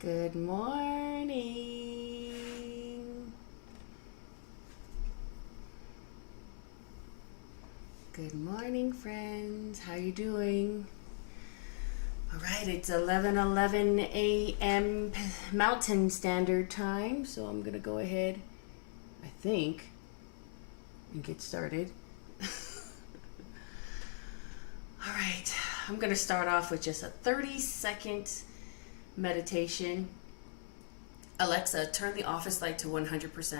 Good morning. Good morning, friends. How you doing? All right, it's 11:11 a.m. Mountain Standard Time, so I'm going to go ahead, I think, and get started. All right, I'm going to start off with just a 30-second meditation. Alexa, turn the office light to 100%.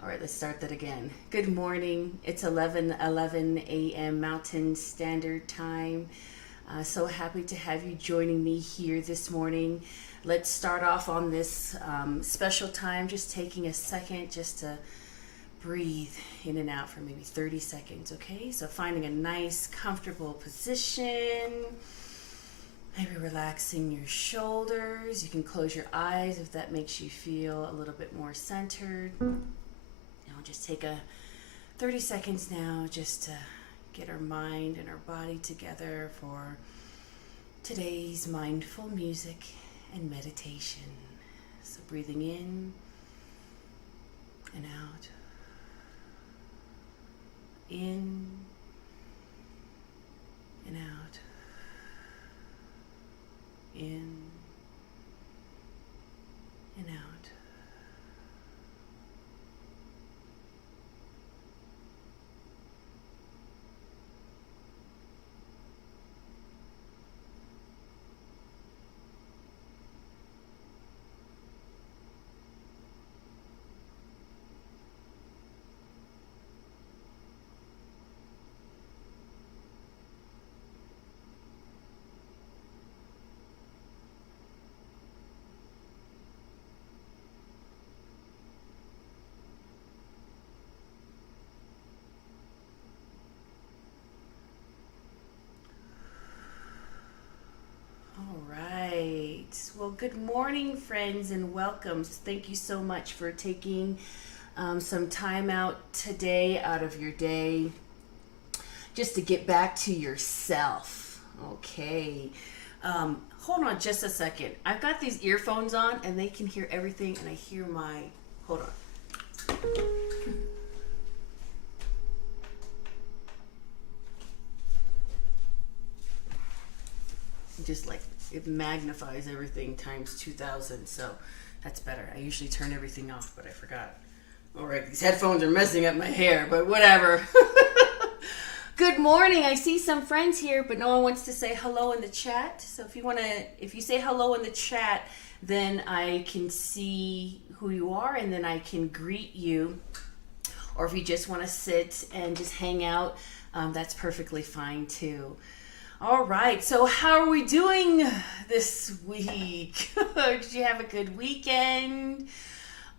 All right, let's start that again. Good morning. It's 11:11 a.m. Mountain Standard Time. So happy to have you joining me here this morning. Let's start off on this special time, just taking a second just to breathe in and out for maybe 30 seconds, okay? So finding a nice, comfortable position. Maybe relaxing your shoulders. You can close your eyes if that makes you feel a little bit more centered. I'll just take a 30 seconds now just to get our mind and our body together for today's mindful music and meditation. So breathing in and out. In and out. In and out. All right. Well, good morning, friends, and welcome. Thank you so much for taking some time out today, out of your day, just to get back to yourself. Okay. Hold on just a second. I've got these earphones on, and they can hear everything, and I hear my. Hold on. Just like it magnifies everything times 2000, so that's better. I usually turn everything off, but I forgot. All right, these headphones are messing up my hair, but whatever. Good morning. I see some friends here, but no one wants to say hello in the chat. So if you say hello in the chat, then I can see who you are and then I can greet you. Or if you just want to sit and just hang out, that's perfectly fine too. All right, so how are we doing this week? Did you have a good weekend?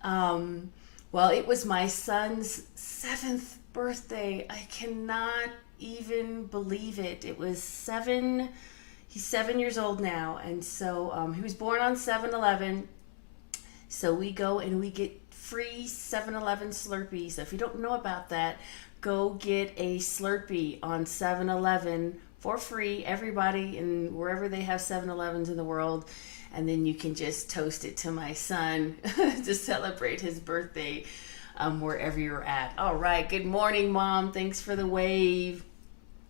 Well, it was my son's 7th birthday. I cannot even believe it. It was he's 7 years old now, and so he was born on 7/11. So we go and we get free 7-Eleven Slurpees. So if you don't know about that, go get a Slurpee on 7-Eleven for free, everybody, and wherever they have 7-Elevens in the world, and then you can just toast it to my son to celebrate his birthday wherever you're at. All right, good morning, Mom. Thanks for the wave.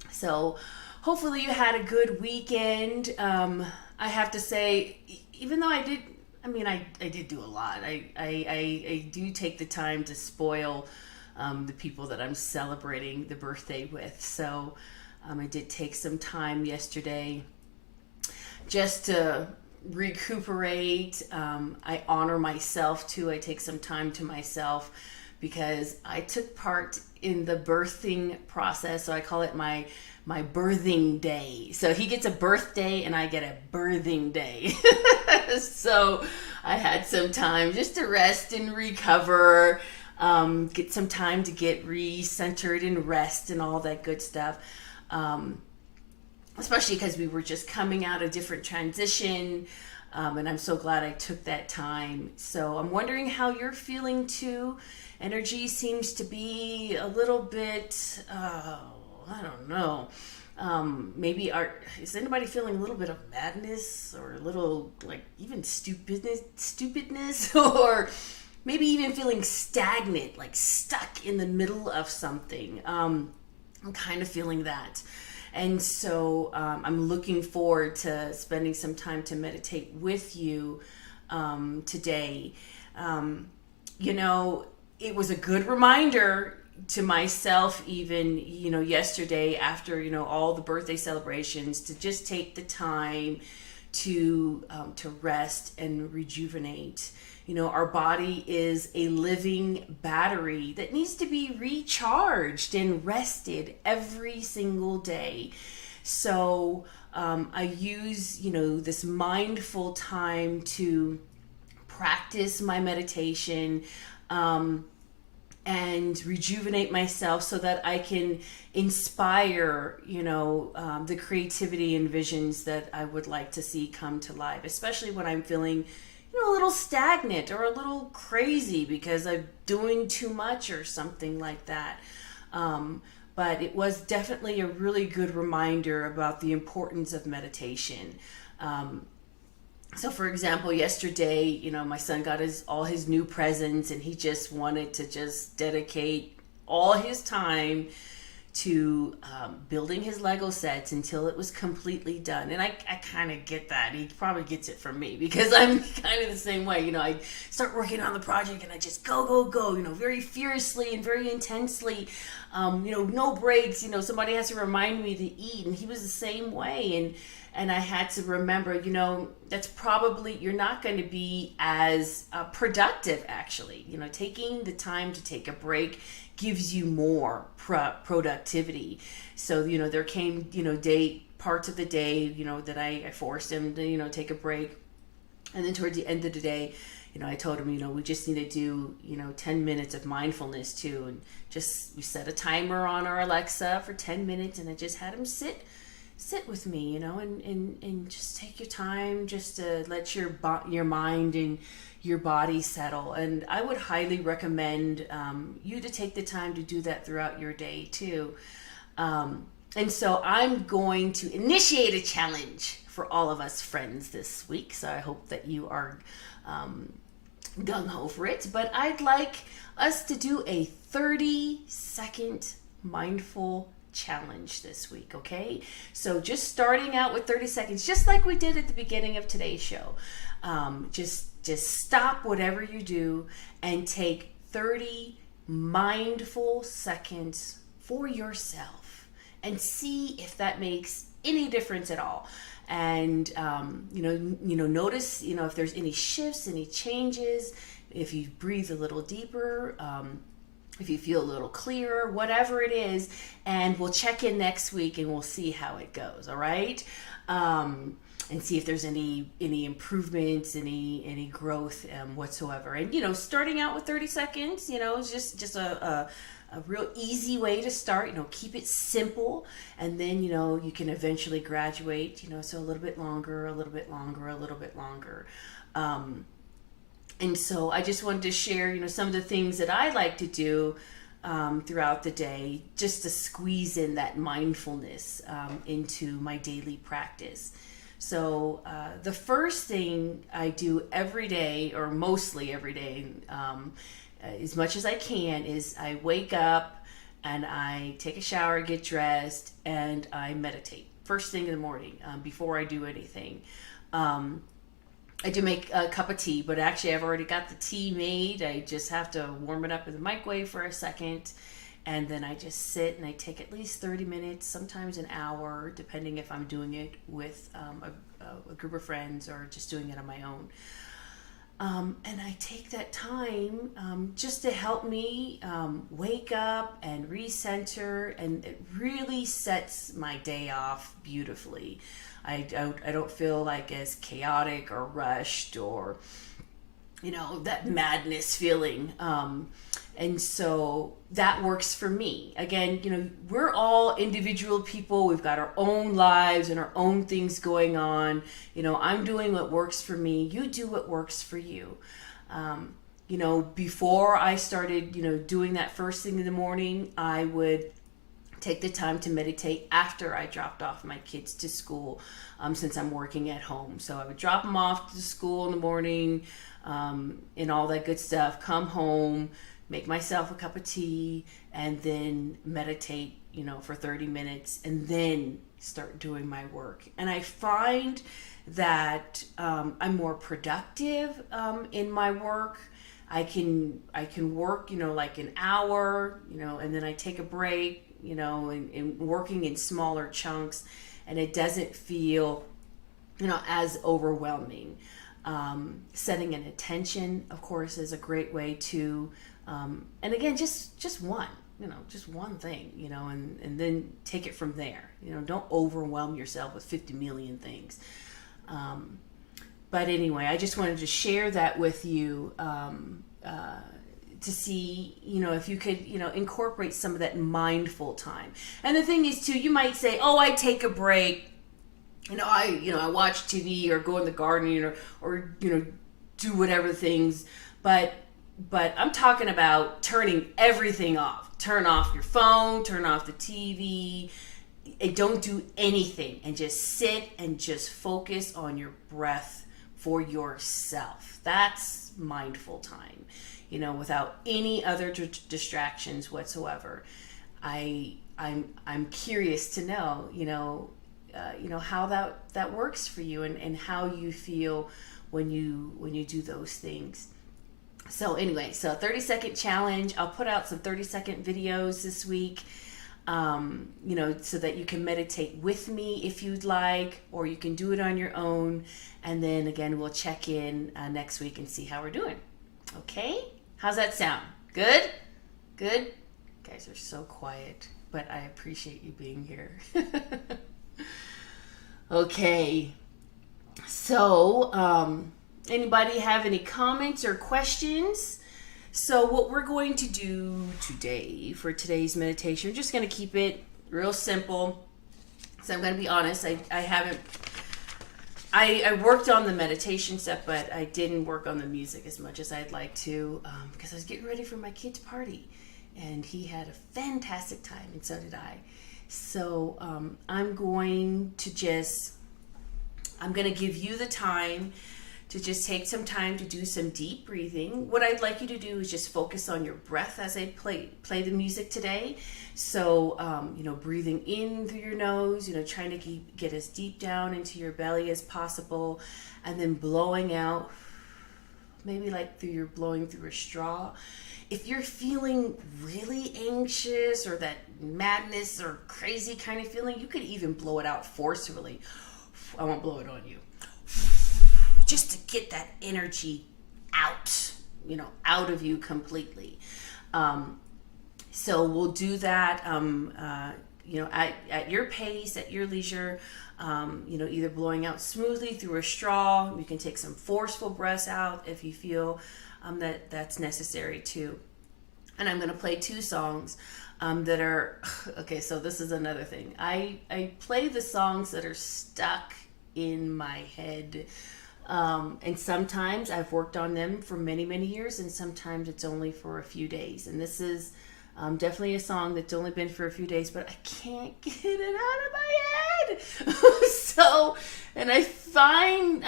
So hopefully you had a good weekend. I have to say, even though I did do a lot. I do take the time to spoil the people that I'm celebrating the birthday with. So I did take some time yesterday just to recuperate. I honor myself too. I take some time to myself because I took part in the birthing process. So I call it my birthing day. So he gets a birthday and I get a birthing day. So I had some time just to rest and recover, get some time to get re-centered and rest and all that good stuff. Especially because we were just coming out of different transition, and I'm so glad I took that time. So I'm wondering how you're feeling too. Energy seems to be a little bit, I don't know. Maybe is anybody feeling a little bit of madness or a little like even stupidness or maybe even feeling stagnant, like stuck in the middle of something. I'm kind of feeling that. And so I'm looking forward to spending some time to meditate with you today. You know, it was a good reminder to myself even, you know, yesterday after, you know, all the birthday celebrations to just take the time to rest and rejuvenate. You know, our body is a living battery that needs to be recharged and rested every single day. So I use, you know, this mindful time to practice my meditation and rejuvenate myself so that I can inspire, you know, the creativity and visions that I would like to see come to life, especially when I'm feeling, you know, a little stagnant or a little crazy because I'm doing too much or something like that. But it was definitely a really good reminder about the importance of meditation. So for example, yesterday, you know, my son got all his new presents and he just wanted to just dedicate all his time to building his Lego sets until it was completely done. And I kind of get that. He probably gets it from me because I'm kind of the same way. You know, I start working on the project and I just go, you know, very fiercely and very intensely. You know, no breaks. You know, somebody has to remind me to eat. And he was the same way. And I had to remember, you know, that's probably, you're not going to be as productive, actually. You know, taking the time to take a break gives you more productivity. So, you know, there came, you know, parts of the day, you know, that I forced him to, you know, take a break. And then towards the end of the day, you know, I told him, you know, we just need to do, you know, 10 minutes of mindfulness too. And we set a timer on our Alexa for 10 minutes and I just had him sit with me, you know, and just take your time just to let your mind and your body settle. And I would highly recommend you to take the time to do that throughout your day too. And so I'm going to initiate a challenge for all of us friends this week. So I hope that you are gung-ho for it. But I'd like us to do a 30-second mindful challenge this week, okay? So just starting out with 30 seconds, just like we did at the beginning of today's show. Just stop whatever you do and take 30 mindful seconds for yourself and see if that makes any difference at all. And notice, you know, if there's any shifts, any changes, if you breathe a little deeper, if you feel a little clearer, whatever it is, and we'll check in next week and we'll see how it goes, all right? And see if there's any improvements, any growth whatsoever. And, you know, starting out with 30 seconds, you know, is just a real easy way to start. You know, keep it simple, and then, you know, you can eventually graduate, you know, so a little bit longer, a little bit longer, a little bit longer. And so I just wanted to share, you know, some of the things that I like to do throughout the day just to squeeze in that mindfulness into my daily practice. So the first thing I do every day, or mostly every day, as much as I can, is I wake up and I take a shower, get dressed, and I meditate first thing in the morning before I do anything. I do make a cup of tea, but actually I've already got the tea made. I just have to warm it up in the microwave for a second, and then I just sit and I take at least 30 minutes, sometimes an hour, depending if I'm doing it with a group of friends or just doing it on my own. And I take that time just to help me wake up and recenter, and it really sets my day off beautifully. I don't feel like as chaotic or rushed or, you know, that madness feeling. And so that works for me. Again, you know, we're all individual people. We've got our own lives and our own things going on. You know, I'm doing what works for me. You do what works for you. You know, before I started, you know, doing that first thing in the morning, I would take the time to meditate after I dropped off my kids to school, since I'm working at home. So I would drop them off to school in the morning, and all that good stuff, come home, make myself a cup of tea, and then meditate, for 30 minutes, and then start doing my work. And I find that I'm more productive in my work. I can work, like an hour, and then I take a break, and working in smaller chunks, and it doesn't feel, as overwhelming. Setting an intention, of course, is a great way to, and again, just one, just one thing, and then take it from there. Don't overwhelm yourself with 50 million things. But anyway, I just wanted to share that with you, to see, if you could, incorporate some of that mindful time. And the thing is too, you might say, oh, I take a break. I watch TV or go in the garden, or do whatever things. But I'm talking about turning everything off. Turn off your phone, turn off the TV, and don't do anything, and just sit and just focus on your breath for yourself. That's mindful time, without any other distractions whatsoever. I'm curious to know, how that works for you, and how you feel when you do those things. So anyway, so 30-second challenge. I'll put out some 30-second videos this week, so that you can meditate with me if you'd like, or you can do it on your own. And then again, we'll check in next week and see how we're doing. Okay? How's that sound? Good? Good? You guys are so quiet, but I appreciate you being here. Okay. So, anybody have any comments or questions? So what we're going to do today for today's meditation, we're just going to keep it real simple. So I'm going to be honest, I worked on the meditation stuff, but I didn't work on the music as much as I'd like to, because I was getting ready for my kid's party, and he had a fantastic time, and so did I. So I'm going to give you the time to just take some time to do some deep breathing. What I'd like you to do is just focus on your breath as I play the music today. So, breathing in through your nose, trying to get as deep down into your belly as possible, and then blowing out, maybe like blowing through a straw. If you're feeling really anxious or that madness or crazy kind of feeling, you could even blow it out forcefully. I won't blow it on you. Just to get that energy out, out of you completely. So we'll do that, at your pace, at your leisure, either blowing out smoothly through a straw. You can take some forceful breaths out if you feel that's necessary too. And I'm going to play two songs that are, okay, so this is another thing. I play the songs that are stuck in my head. And sometimes I've worked on them for many, many years, and sometimes it's only for a few days. And this is definitely a song that's only been for a few days, but I can't get it out of my head. So, and I'm finding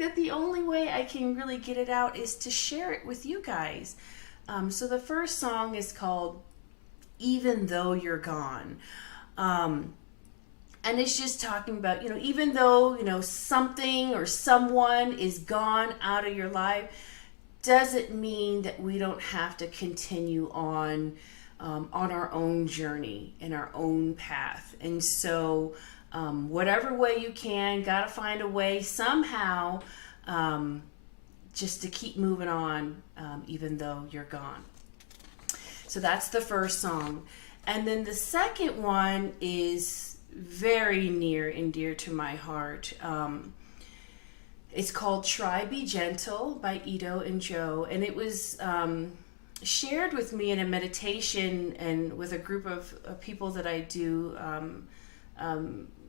that the only way I can really get it out is to share it with you guys. So the first song is called Even Though You're Gone. And it's just talking about, even though, something or someone is gone out of your life, doesn't mean that we don't have to continue on our own journey and our own path. And so, whatever way you can, gotta find a way somehow, just to keep moving on, even though you're gone. So that's the first song. And then the second one is very near and dear to my heart. It's called Try Be Gentle by Edo and Jo, and it was shared with me in a meditation and with a group of people that I do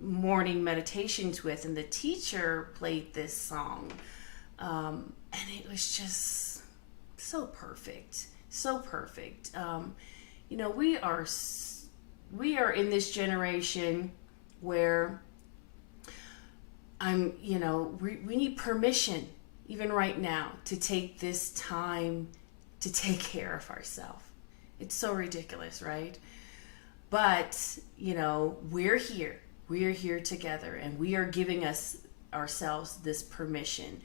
morning meditations with, and the teacher played this song, and it was just so perfect. We are we are in this generation where we need permission, even right now, to take this time to take care of ourselves. It's so ridiculous, right? But, we're here. We're here together, and we are giving ourselves this permission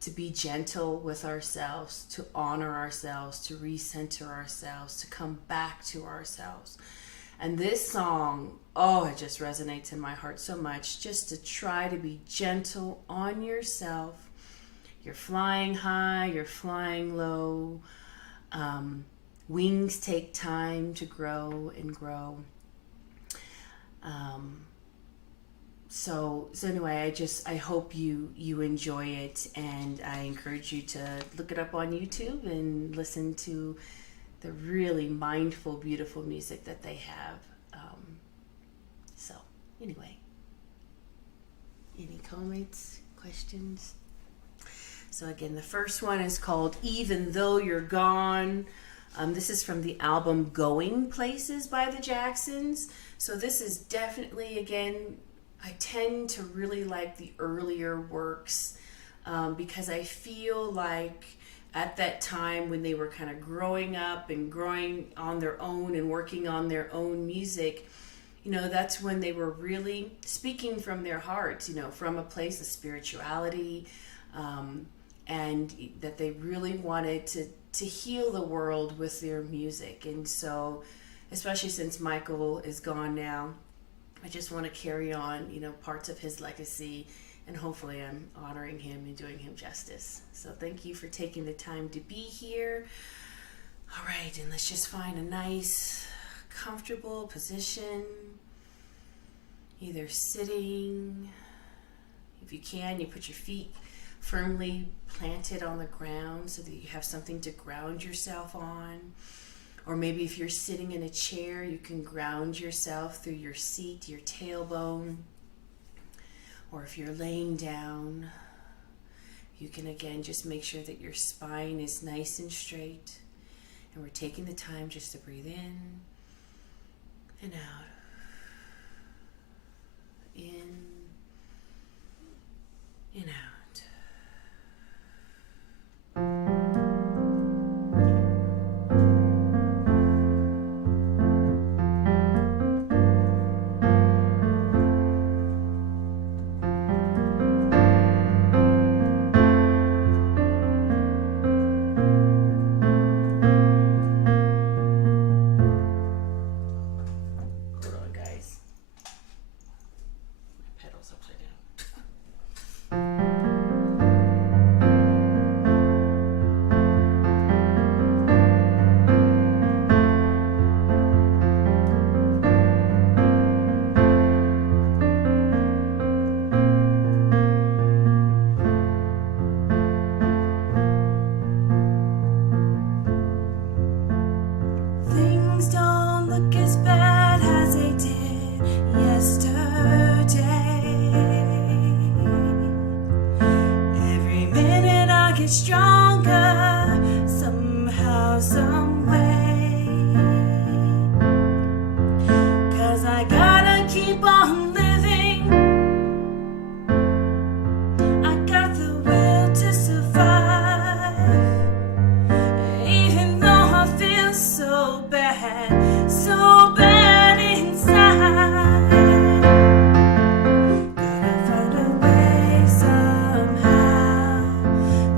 to be gentle with ourselves, to honor ourselves, to recenter ourselves, to come back to ourselves. And this song, it just resonates in my heart so much, just to try to be gentle on yourself. You're flying high, you're flying low. Wings take time to grow and grow. So anyway, I hope you enjoy it, and I encourage you to look it up on YouTube and listen to the really mindful, beautiful music that they have. So anyway, any comments, questions? So again, the first one is called Even Though You're Gone. This is from the album Going Places by the Jacksons. So this is definitely, again, I tend to really like the earlier works because I feel like at that time when they were kind of growing up and growing on their own and working on their own music, that's when they were really speaking from their hearts, from a place of spirituality, and that they really wanted to heal the world with their music. And so, especially since Michael is gone now, I just want to carry on, parts of his legacy, and hopefully I'm honoring him and doing him justice. So thank you for taking the time to be here. All right, and let's just find a nice, comfortable position, either sitting. If you can, you put your feet firmly planted on the ground so that you have something to ground yourself on. Or maybe if you're sitting in a chair, you can ground yourself through your seat, your tailbone. Or if you're laying down, you can again just make sure that your spine is nice and straight. And we're taking the time just to breathe in and out. In and out.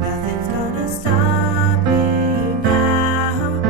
Nothing's gonna stop me now.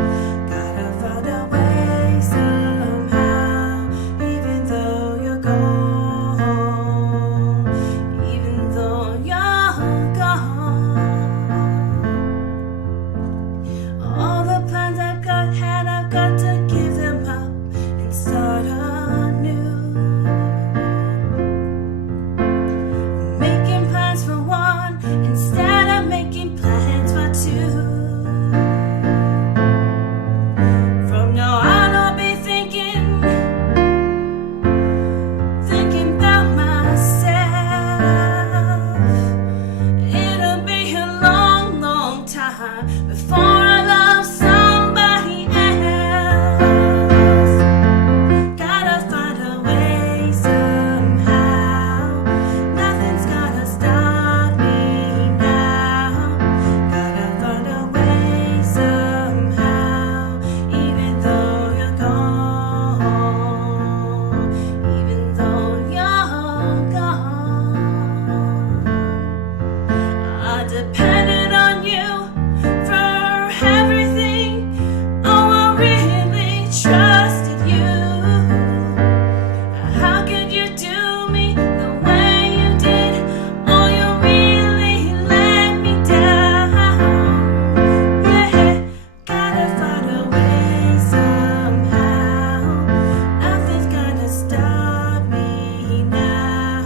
depended on you for everything. Oh, I really trusted you. How could you do me the way you did? Oh, you really let me down. Yeah, gotta find a way somehow. Nothing's gonna stop me now.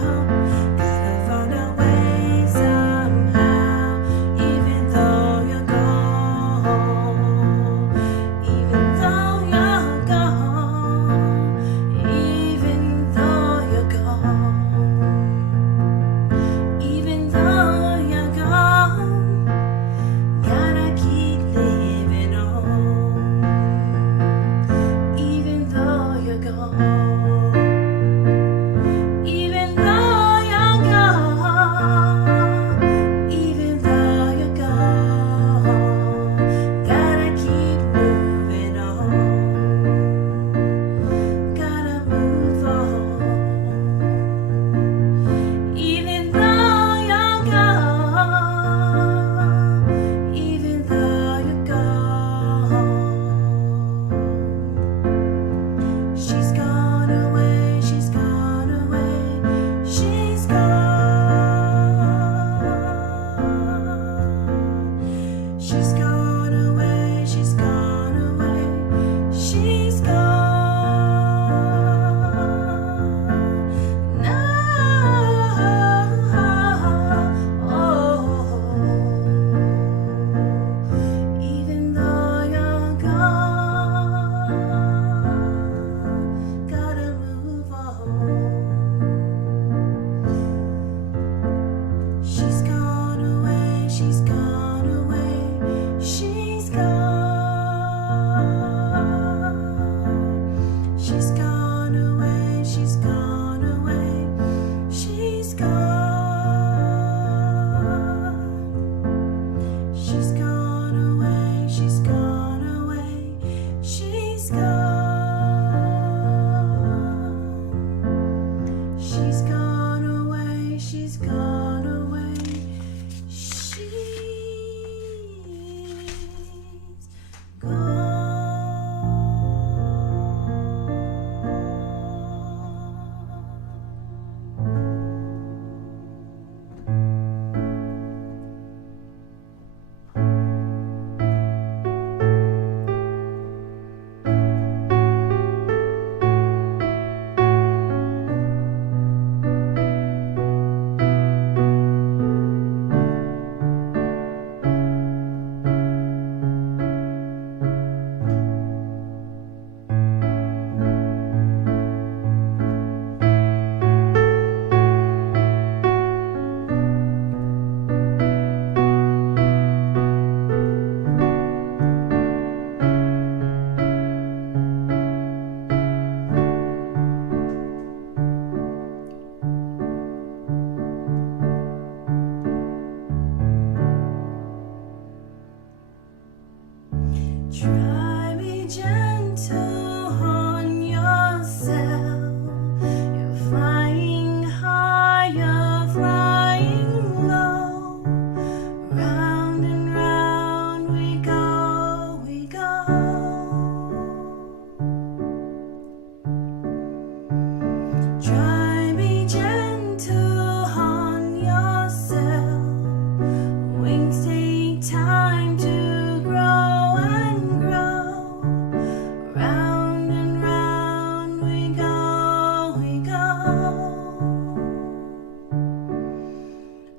Gotta find a way somehow. Even though you're gone, even though you're gone, even though you're gone, even though you're gone, gotta keep living on. Even though you're gone, even though you're gone, even though you're gone, gotta keep moving on. Gotta move on. Even though you're gone, even though you're gone. She's gone away, she's gone away, she's gone. She's gone away, she's gone away, she's gone. No, even though you're gone, gotta move on. She's gone away, she's gone away, she's gone. She's gone away, she's gone away, she's gone. She's gone away, she's gone away, she's gone. She's gone away, she's gone away, she's Try me gentle on yourself. You're flying high, you're flying low. Round and round we go, we go. Try me gentle on yourself. Wings take time to grow and grow. Round and round we go, we go.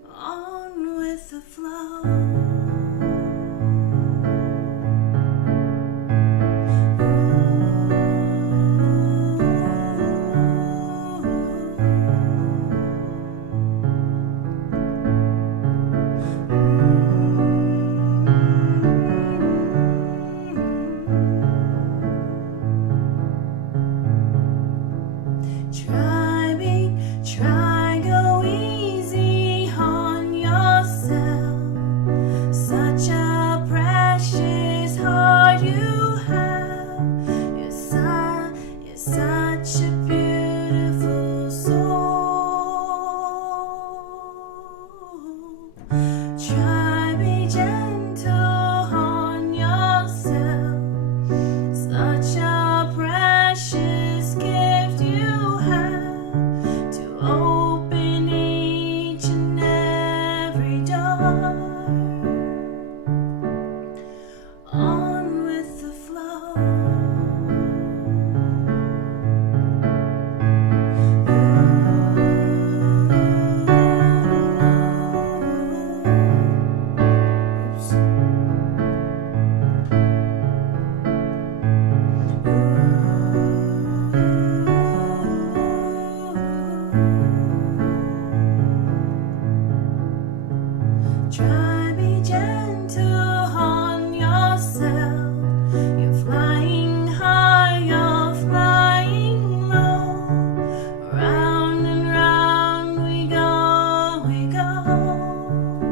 On with the flow. Ooh. Try be gentle on yourself. You're flying high, you're flying low. Round and round we go, we go.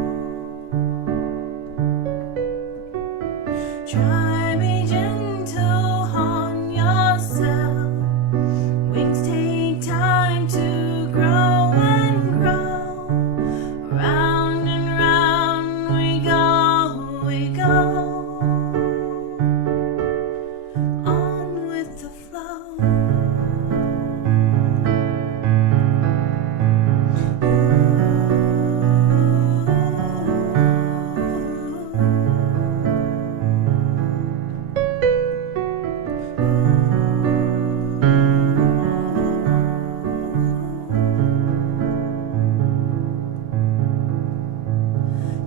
Try be gentle on yourself. Wings take time to grow and grow. Round and round we go, we go. On with the flow.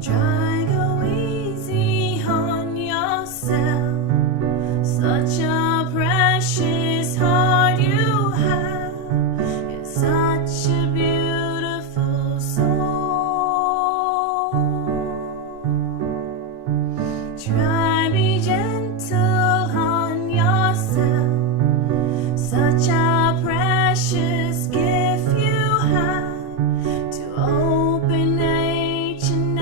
Try go easy on yourself. Such a precious heart you have. You're such a beautiful soul. Try be gentle on yourself. Such a precious gift you have to open each and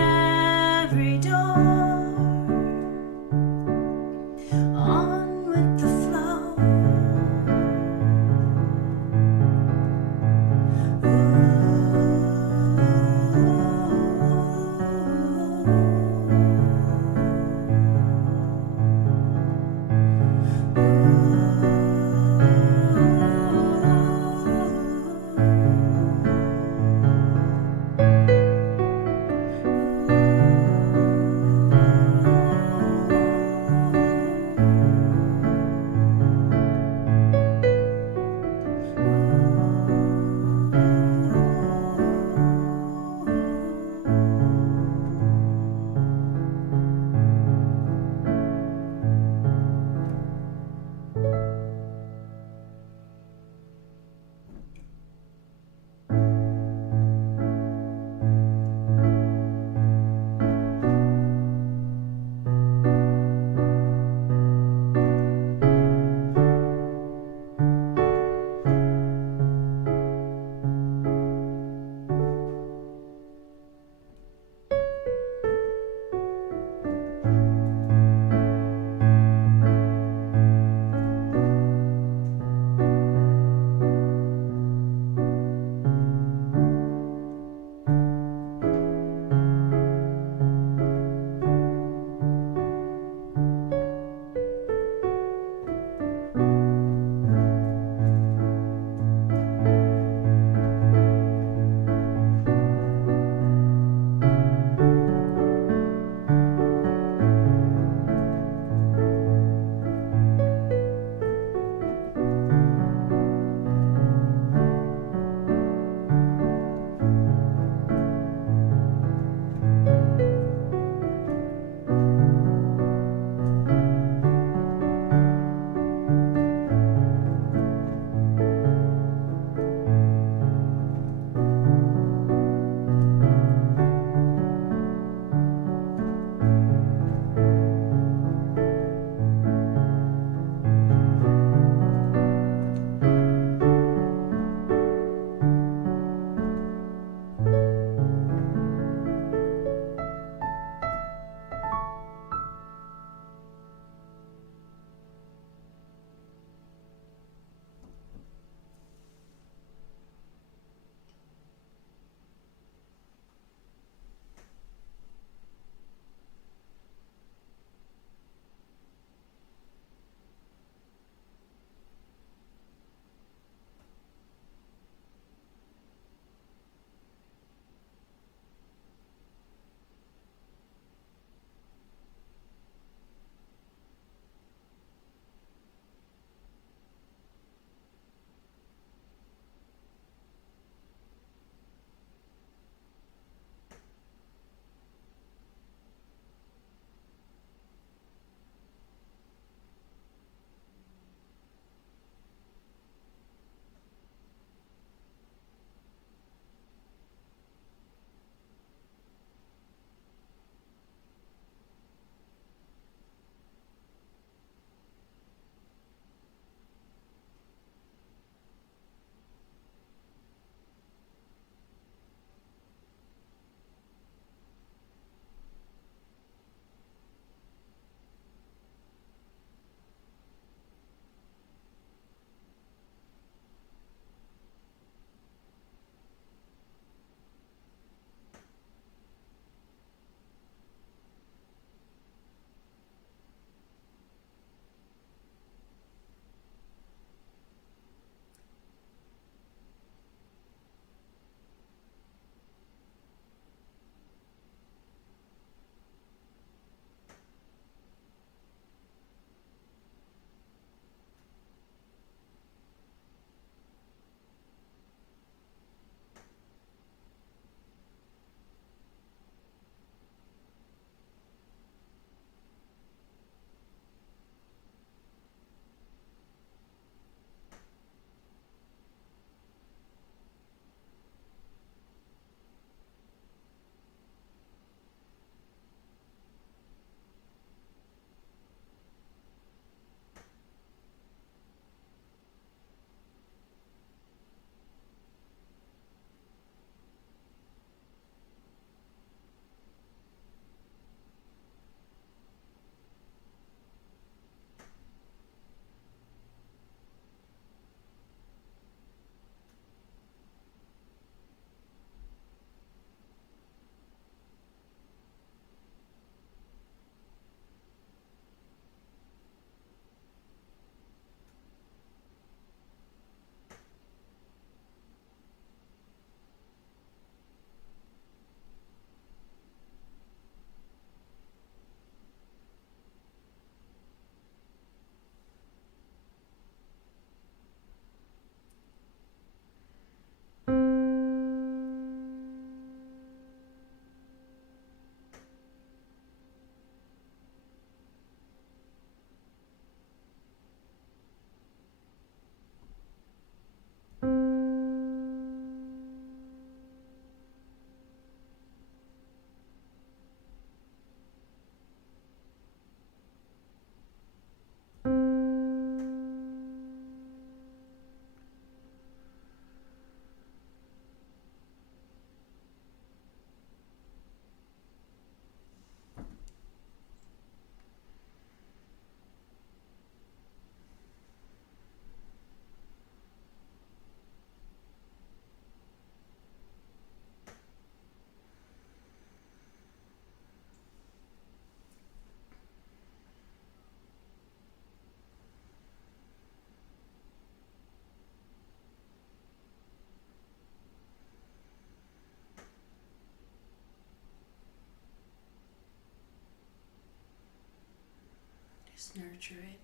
Just nurture it.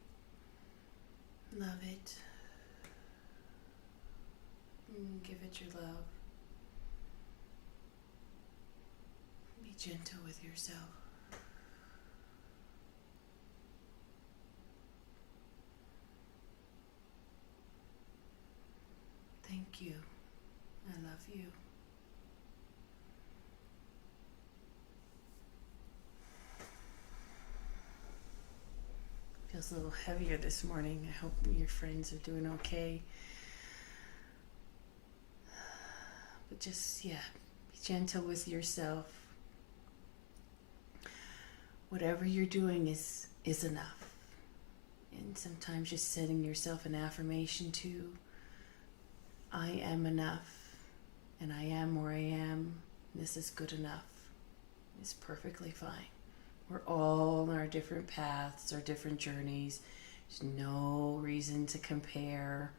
Love it. Give it your love. Be gentle with yourself. Thank you. I love you. Feels a little heavier this morning. I hope your friends are doing okay. But just, be gentle with yourself. Whatever you're doing is enough. And sometimes just setting yourself an affirmation to, I am enough, and I am where I am. This is good enough. It's perfectly fine. We're all on our different paths, our different journeys. There's no reason to compare,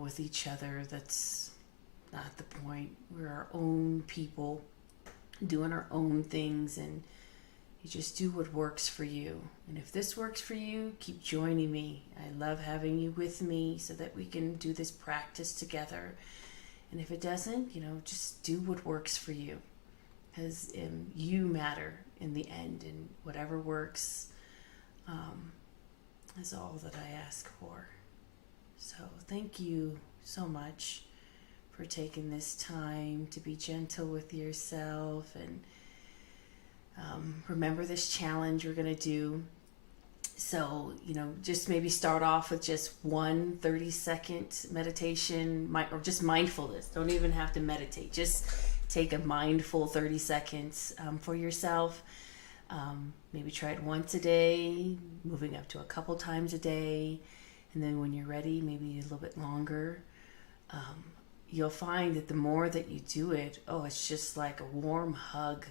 with each other. That's not the point. We're our own people doing our own things, and you just do what works for you. And if this works for you, keep joining me. I love having you with me so that we can do this practice together. And if it doesn't, just do what works for you, because you matter in the end, and whatever works is all that I ask for. So thank you so much for taking this time to be gentle with yourself, and remember this challenge we're going to do. So, just maybe start off with just one 30-second meditation, or just mindfulness. Don't even have to meditate. Just take a mindful 30 seconds for yourself. Maybe try it once a day, moving up to a couple times a day. And then when you're ready, maybe a little bit longer. You'll find that the more that you do it, it's just like a warm hug.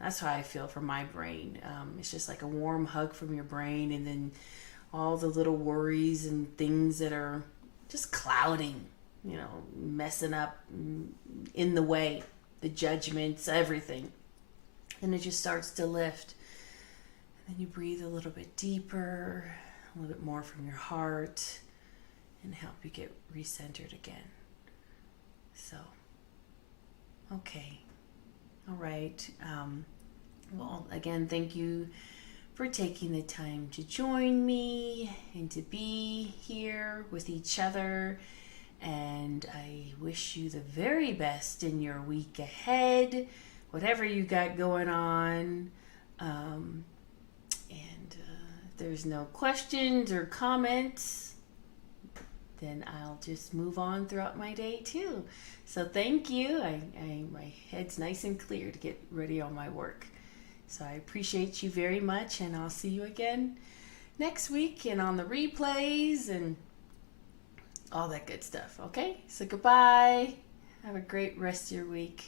That's how I feel for my brain. It's just like a warm hug from your brain, and then all the little worries and things that are just clouding, messing up in the way, the judgments, everything. Then it just starts to lift. And then you breathe a little bit deeper, a little bit more from your heart, and help you get recentered again. So, okay. All right. Well, again, thank you for taking the time to join me and to be here with each other. And I wish you the very best in your week ahead, whatever you got going on. If there's no questions or comments, then I'll just move on throughout my day too. So thank you. My head's nice and clear to get ready on my work. So I appreciate you very much, and I'll see you again next week and on the replays and all that good stuff. Okay? So goodbye. Have a great rest of your week.